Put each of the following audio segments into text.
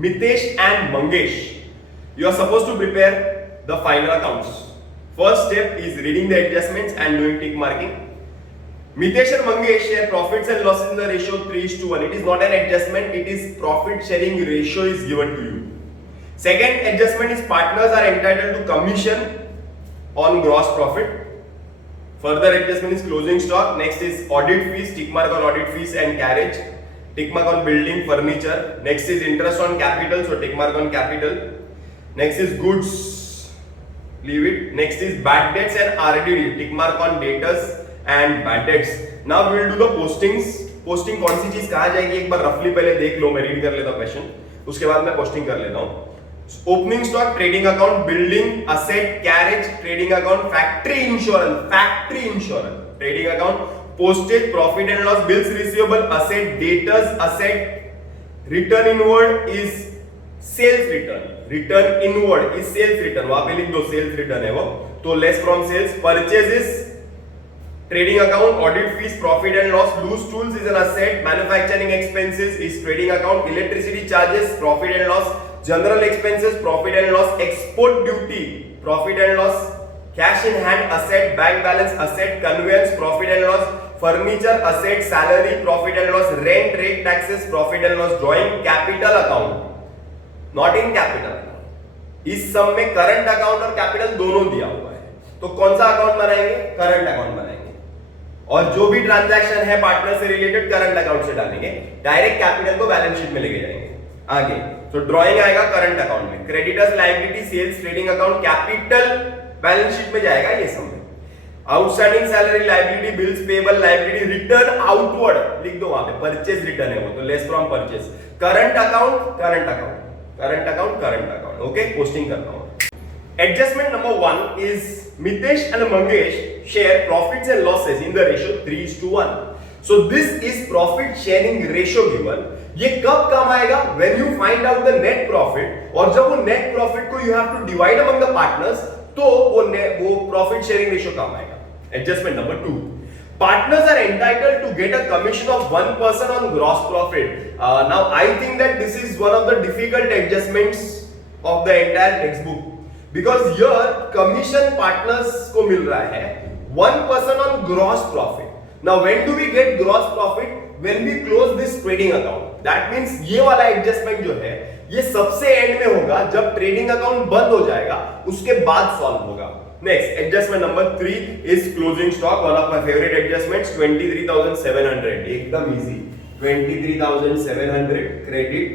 Mitesh and Mangesh, you are supposed to prepare the final accounts. First step is reading the adjustments and doing tick marking. Mitesh and Mangesh share profits and losses in the ratio 3:1. It is not an adjustment, it is profit sharing ratio is given to you. Second adjustment is partners are entitled to commission on gross profit. Further adjustment is closing stock. Next is audit fees, tick mark on audit fees and carriage. Tick mark on building, furniture. Next is interest on capital, so tick mark on capital. Next is goods, leave it. Next is bad debts and RDD, tick mark on debtors and bad debts. Now we will do the postings. Posting कौन सी चीज कहाँ जाएगी एक बार रफली पहले देख लो, मैं read कर लेता हूँ क्वेश्चन, उसके बाद मैं पोस्टिंग कर लेता हूँ. Opening stock, trading account, building, asset, carriage, trading account, factory insurance, trading account, postage, profit and loss, bills receivable, asset, debtors, asset, return inward is sales return, return inward is sales return, वहां पे लिख दो sales return है वो, तो less from sales, purchases, trading account, audit fees, profit and loss, loose tools is an asset, manufacturing expenses is trading account, electricity charges, profit and loss, general expenses, profit and loss, export duty, profit and loss, cash in hand, asset, bank balance, asset, conveyance, profit and loss, furniture, asset, salary, profit and loss, rent, rate, taxes, profit and loss, drawing, capital account, not in capital. इस सब में current account और capital दोनों दिया हुआ है, तो कौन सा अकाउंट बनाएंगे? करंट अकाउंट बनाएंगे, और जो भी ट्रांजैक्शन है पार्टनर से रिलेटेड करंट अकाउंट से डालेंगे, डायरेक्ट कैपिटल को बैलेंस शीट में लेके जाएंगे. आगे तो ड्राइंग आएगा करंट अकाउंट में, creditors, liability, sales, trading account, capital balance sheet में जाएगा ये सब में. Outstanding salary, liability, bills payable, liability, return outward लिख दो वहां पे, परचेज रिटर्न है वो, तो less from purchase. Current account, current account, current account, current account. Okay, posting करता हूं. Adjustment number 1 is Mitesh and Mangesh share profits and losses in the ratio 3:1. So this is profit sharing ratio given. ये कब काम आएगा? When you find out the net profit, और जब वो net profit को you have to divide among the partners, तो वो profit sharing ratio काम आएगा. Adjustment number 2. Partners are entitled to get a commission of 1% on gross profit. Now I think that this is one of the difficult adjustments of the entire textbook. Because here commission partners को मिल रहा है 1% on gross profit. Now when do we get gross profit? When we close this trading account. That means ये वाला adjustment जो है ये सबसे and में होगा, जब ट्रेडिंग अकाउंट बंद हो जाएगा उसके बाद सॉल्व होगा. Next adjustment number 3 is closing stock, one of my favourite adjustments. 23,700 एकदम easy. 23,700 credit,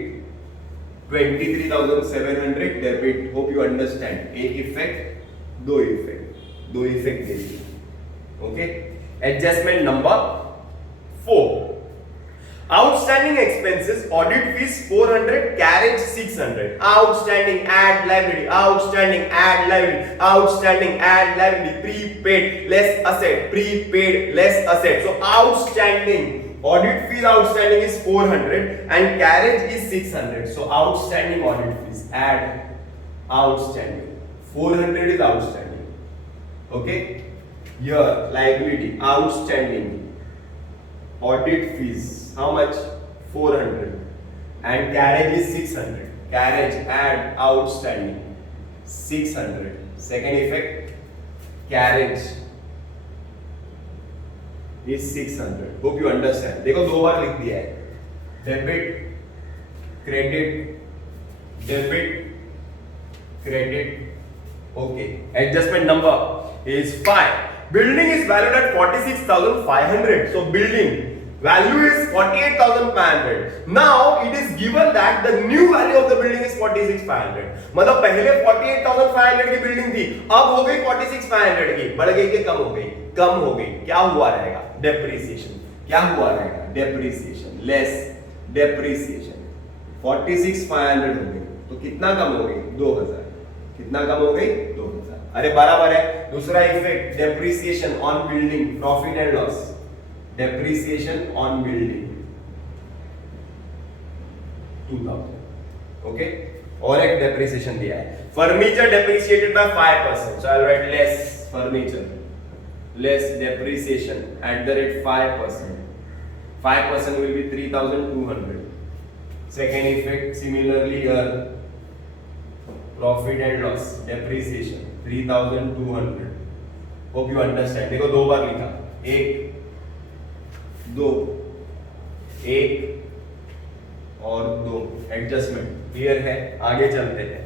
23,700 debit. Hope you understand. एक इफेक्ट, दो इफेक्ट देखिए. Okay, adjustment number 4. Outstanding expenses, audit fees 400, carriage 600. Outstanding, add liability, outstanding, add liability, outstanding, add liability, prepaid less asset, prepaid less asset. So outstanding, audit fees outstanding is 400 and carriage is 600. So outstanding audit fees, add outstanding, 400 is outstanding. Okay, here liability, outstanding, audit fees how much? 400 and carriage is 600. Carriage, add outstanding, 600. Second effect, carriage is 600. Hope you understand. देखो दो बार लिख दिया है, debit, credit, debit, credit. Okay, adjustment number is 5. Building is valued at 46,500. So building value is 48,500. Now it is given that the new value of the building is 46,500. मतलब पहले 48,500 की building थी, अब हो गई 46,500 की. बढ़ गई कि कम हो गई? कम हो गई. क्या हुआ रहेगा? डेप्रिसिएशन. क्या हुआ रहेगा? डेप्रिसिएशन. Less depreciation. 46,500 हो गई, तो कितना कम हो गई? 2,000. कितना कम हो गई? 2,000. अरे बराबर है. दूसरा effect, depreciation on building, profit and loss. Depreciation on building 2,000. Okay, और एक depreciation दिया है. Furniture depreciated by 5%. So I'll write less furniture, less depreciation at the rate 5%. 5% will be 3,200. Second effect similarly here, profit and loss, depreciation 3200. Hope you understand. देखो दो बार लिखा, एक दो, एक और दो, एडजस्टमेंट क्लियर है. आगे चलते हैं.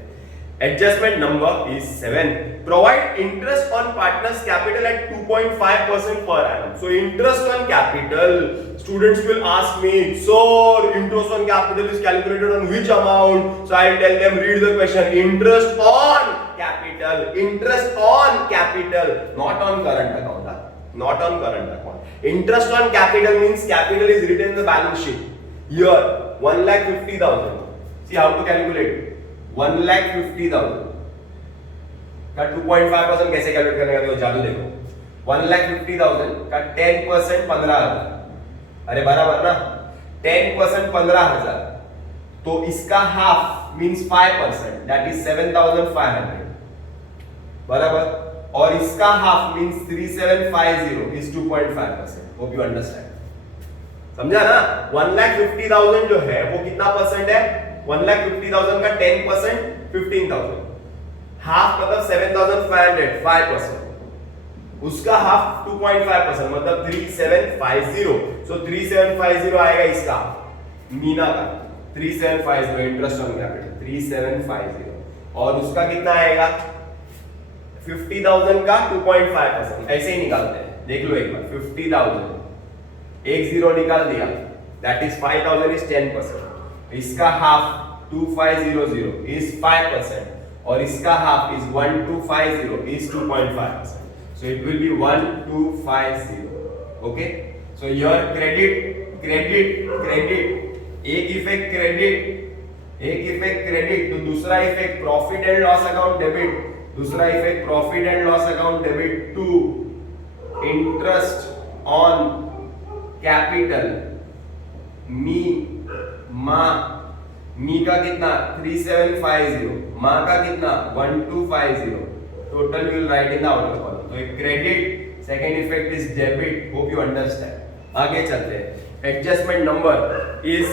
Adjustment number is 7. Provide interest on partner's capital at 2.5% per annum. So interest on capital, students will ask me, so interest on capital is calculated on which amount? So I'll tell them, read the question. Interest on capital, interest on capital, not on current account. Not on current account. Interest on capital means capital is written in the balance sheet. Here 1,50,000. See how to calculate. 1,50,000 का 2.5% कैसे calculate करने का, देखो जादू देखो. 1,50,000 का 10% 15,000. अरे बराबर ना, 10% 15,000, तो इसका हाफ मींस 5%, दैट इज 7,500 बराबर, और इसका half means 3,750 is 2.5%. Hope you understand. समझा ना. 1,50,000 जो है वो कितना परसेंट है? 1,50,000 का 10% 15,000, हाफ मतलब 7,500, 5%, उसका हाफ 2.5% मतलब 3,750. सो 3,750 आएगा इसका, मीना का 3,750 इंटरेस्ट ऑन कैपिटल 3,750, और उसका कितना आएगा 50,000 का 2.5%. ऐसे ही निकालते हैं, देख लो एक बार. 50,000 एक जीरो निकाल दिया, दैट इज 5,000 इज 10%. इसका हाफ 2500 इज 5%, और इसका half is 1250 is 2.5%. So it will be 1250. Okay. So your credit, एक इफेक्ट क्रेडिट, तो दूसरा effect profit and loss account debit, दूसरा effect profit and loss account debit to interest on capital. मी का कितना 3750, माँ का कितना 1250. Total will write in the outer column. तो एक credit, second effect is debit. Hope you understand. आगे चलते हैं. Adjustment number is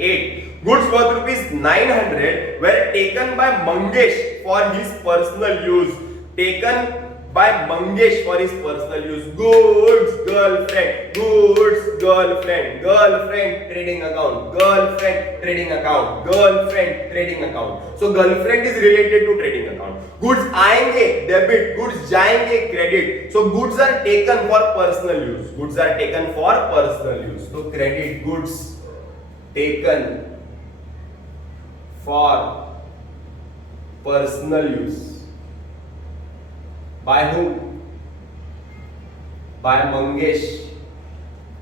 8. Goods worth ₹900 were taken by Mangesh for his personal use. Taken by Mangesh for his personal use. Goods, girlfriend, trading account. So girlfriend is related to trading account. Goods आएंगे debit, goods जाएंगे credit. So goods are taken for personal use. So credit, goods taken for personal use. By whom? By Mangesh.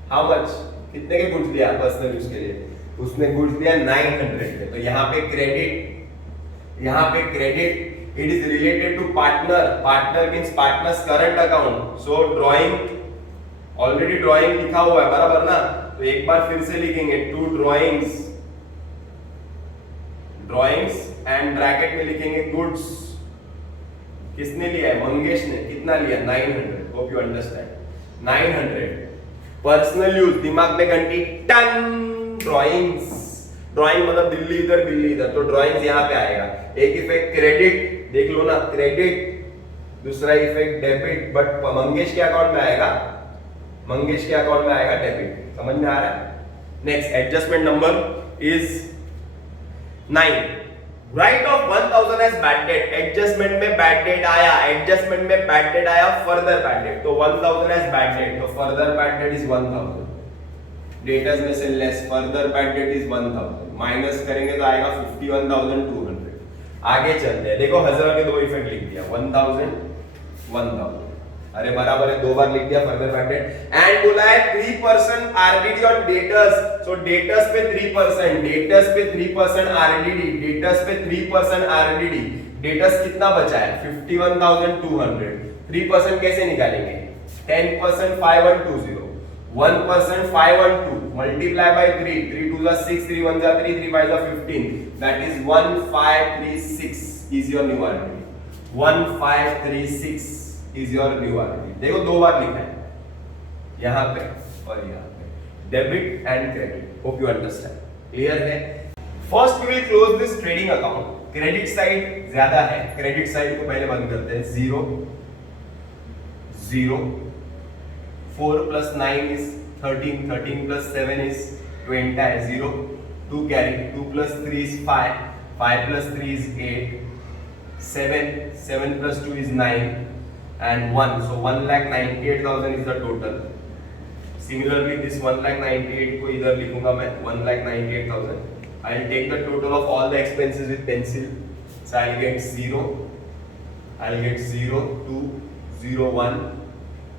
How much? कितने के goods दिया personal use के लिए? उसने goods दिया 900 के. तो यहाँ पे credit, it is related to partner means partner's current account. So drawing, already drawing लिखा हुआ है बराबर ना, तो एक बार फिर से लिखेंगे टू ड्राइंग्स एंड ब्रैकेट में लिखेंगे गुड्स. किसने लिया है? मंगेश ने. कितना लिया? 900. Hope you understand. 900 personal use, दिमाग में घंटी टन. ड्राइंग मतलब दिल्ली इधर, तो ड्राइंग्स यहाँ पे आएगा. एक इफेक्ट क्रेडिट, देख लो ना, क्रेडिट, दूसरा इफेक्ट डेबिट, बट मंगेश के अकाउंट में आएगा डेबिट. समझ में आ रहा है? Next adjustment number is 9. Write off 1000 as bad debt. Adjustment में बैड डेट आया, फर्दर बैड डेट. तो 1000 एज बैड डेट, तो further bad debt is 1000. Debtors में से less, further bad debt is 1000. Minus करेंगे तो आएगा 51,200. आगे चलते हैं. देखो 1000 के दो इफेक्ट लिख दिया, 1000. अरे बराबर है, दो बार लिख दिया फर्दर बैड डेट. एंड बोला है 3% RDD on debtors. So debtors पे 3% आरडीडी. डेटर्स कितना बचा है? 51,200. 3% कैसे निकालेंगे? 10% 5120, 1% 512, multiply by 3. 3 2 is 6, 3 1 is 3, 3 5 is 15. That is 1536 is your new RDD. 1536 is your new RDD. देखो दो बार लिखा है, यहाँ पे और यहाँ पे, debit and credit. Hope you understand, clear है। First we will close this trading account, credit side ज्यादा है, क्रेडिट साइड को पहले बंद करते हैं। 0 0 4 plus 9 is 13, 13 plus 7 is 20 है 0, 2 carry, 2 plus 3 is 5, 5 plus 3 is 8, 7, 7 plus 2 is 9 and 1, so 1,98,000 is the total. Similarly this 1,98,000 को इधर लिखूंगा मैं 1,98,000. I'll take the total of all the expenses with pencil, so I'll get 0, I'll get 0, 2, 0, 1,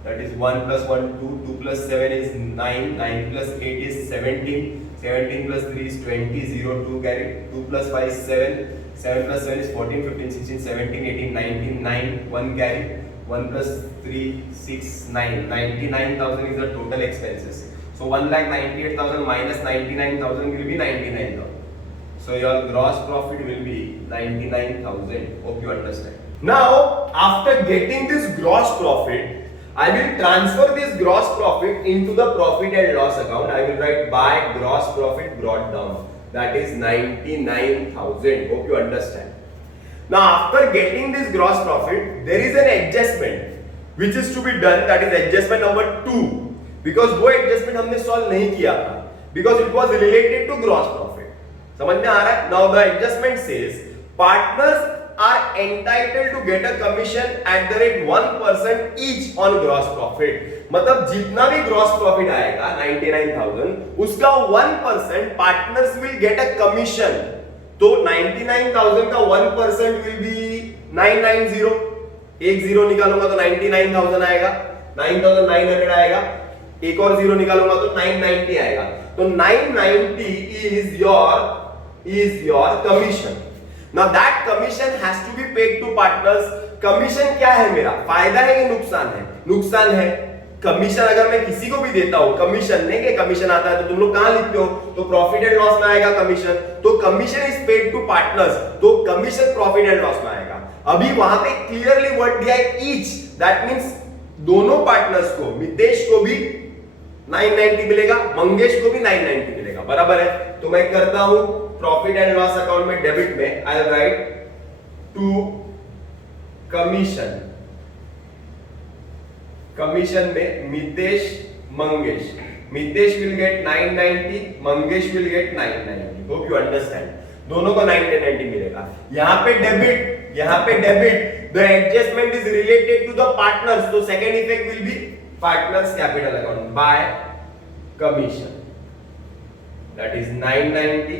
that is 1 plus 1, 2, 2 plus 7 is 9, 9 plus 8 is 17, 17 plus 3 is 20, 0, 2 carry, 2 plus 5 is 7, 7 plus 7 is 14, 15, 16, 17, 18, 19, 9, 1 carry, 1 plus 3, 6, 9, 99,000 is the total expenses. So 1,98,000 minus 99,000 will be 99,000. So your gross profit will be 99,000. Hope you understand. Now, after getting this gross profit, I will transfer this gross profit into the profit and loss account. I will write by gross profit brought down. That is 99,000. Hope you understand. Now, after getting this gross profit, there is an adjustment which is to be done. That is adjustment number 2. Because वो adjustment हमने solve नहीं किया था. Because it was related to gross profit. समझ में आ रहा है? Now the adjustment says partners are entitled to get a commission at the rate 1% each on gross profit. मतलब जितना भी gross profit आएगा 99,000 उसका 1% partners will get a commission. तो 99,000 का 1% will be 990. एक जीरो निकालूंगा तो 99,000 आएगा, 9,900 आएगा, एक और जीरो निकालूंगा तो 990 आएगा. तो 990 is your commission. Now that commission has to be paid to partners. Commission क्या है मेरा, फायदा है कि नुकसान है? नुकसान है. कमीशन अगर मैं किसी को भी देता हूं, कमीशन नहीं के कमीशन आता है तो तुम लोग कहां लिखते हो? तो प्रॉफिट एंड लॉस में आएगा कमीशन. तो commission is paid to partners, तो कमीशन प्रॉफिट एंड लॉस में आएगा. अभी वहां पे क्लियरली वर्ड दिया है ईच, दैट मींस दोनों पार्टनर्स को, मितेश को भी 990 मिलेगा, मंगेश को भी 990 मिलेगा. बराबर है. तो मैं करता हूं प्रॉफिट एंड लॉस अकाउंट में डेबिट में I will write to commission, commission में Mitesh Mangesh, Mitesh will get 990, Mangesh will get 990. Hope you understand. दोनों को 990 मिलेगा. यहां पे डेबिट, यहां पे debit, the adjustment is related to the partners, तो second effect will be partners capital account by commission, that is 990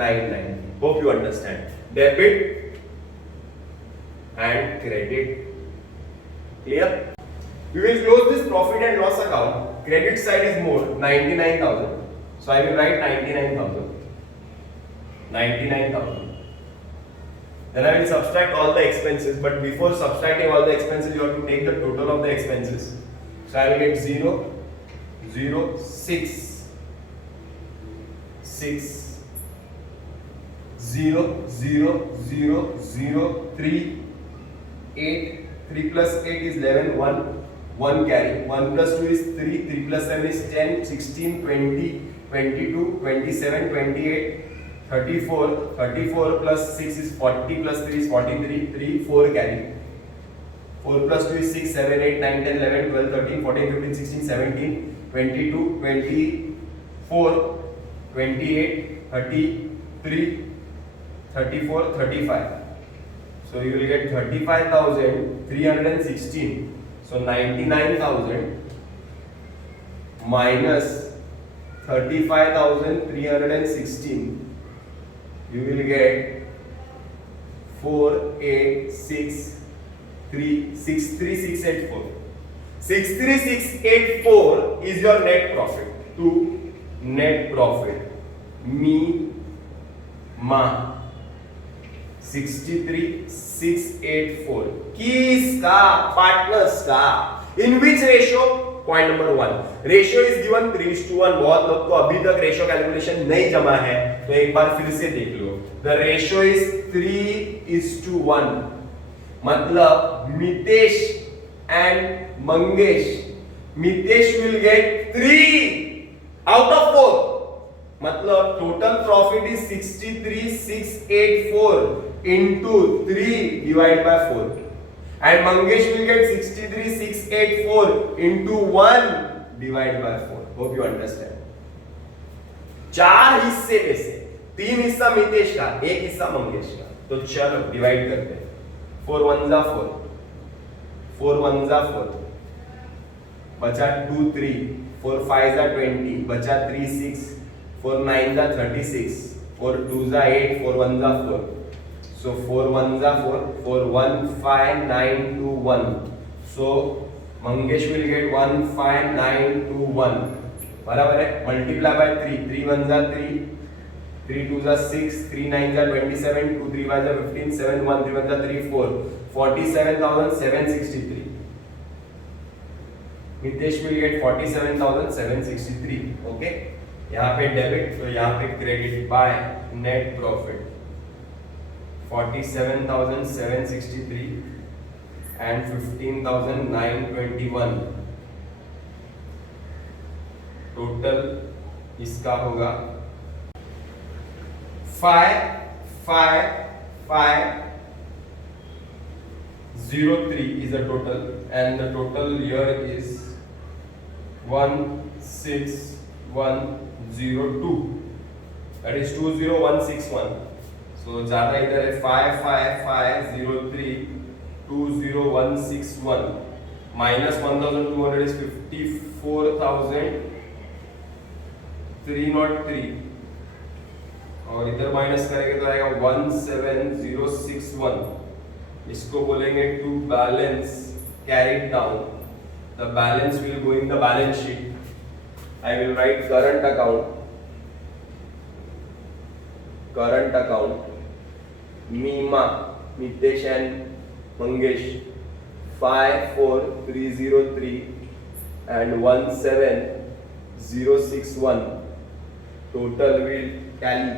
990. Hope you understand. Debit and credit, clear? We will close this profit and loss account. Credit side is more 99,000, so I will write 99,000, 99,000. Then I will subtract all the expenses, but before subtracting all the expenses you have to take the total of the expenses. So I will get 0 0 6 6 0 0 0 0 3 8, 3 plus 8 is 11, 1 1 carry, 1 plus 2 is 3, 3 plus 7 is 10, 16, 20, 22, 27, 28, 34, 34 plus 6 is 40, plus 3 is 43, 3 4 carry, 4 plus 2 is 6, 7, 8, 9, 10, 11, 12, 13, 14, 15, 16, 17, 22, 24, 28, 33, 34, 35. So you will get 35,316. So 99,000 minus 35,316, you will get 63684. 63684 is your net profit. To net profit. Me ma 63684. किसका? Partners का. In which ratio? Point number 1. Ratio is given 3:1. बहुत लोग को अभी तक ratio calculation नहीं जमा है, तो एक बार फिर से देख लो. The ratio is 3:1. मतलब Mitesh and Mangesh, Mitesh will gate 3 out of 4. मतलब total profit is 63,684 into 3 divided by 4 and Mangesh will get 63,684 into 1 divided by 4. Hope you understand. 4 हिस्से में से 3 हिस्सा मितेश का, 1 हिस्सा मंगेश का. तो चलो डिवाइड करते हैं. 4 1 जा 4, 4 1 जा 4, बचा 2 3, 4 5 जा 20, बचा 3 6, 4 9 जा 36, 4 2 जा 8, 4 1 जा 4. So 4 1 जा 4, 4 1 5 9 2 1. So Mangesh will get 1 5 9 2 1. बराबर है. Multiply by 3, 3 1 जा 3, 3 2 जा 6, 3 9 जा 27, 2 3 5 जा 15, 7 1 3 1 जा 3 4, 47,763. Mitesh will get 47,763. Okay. यहाँ पे डेबिट तो यहाँ पे credit by net profit 47,763 and 15,921. Total इसका होगा 55,503 is the total and the total year is 16102. That is 20161. So ज्यादा इधर है 55,503 20161 minus 1,200 is 54,303 और इधर माइनस करेंगे तो आएगा 17061. इसको बोलेंगे to balance carry down. The balance will go in the balance sheet. I will write current account. Meema, Mitesh and Mangesh 54303 and 17061. Total will tally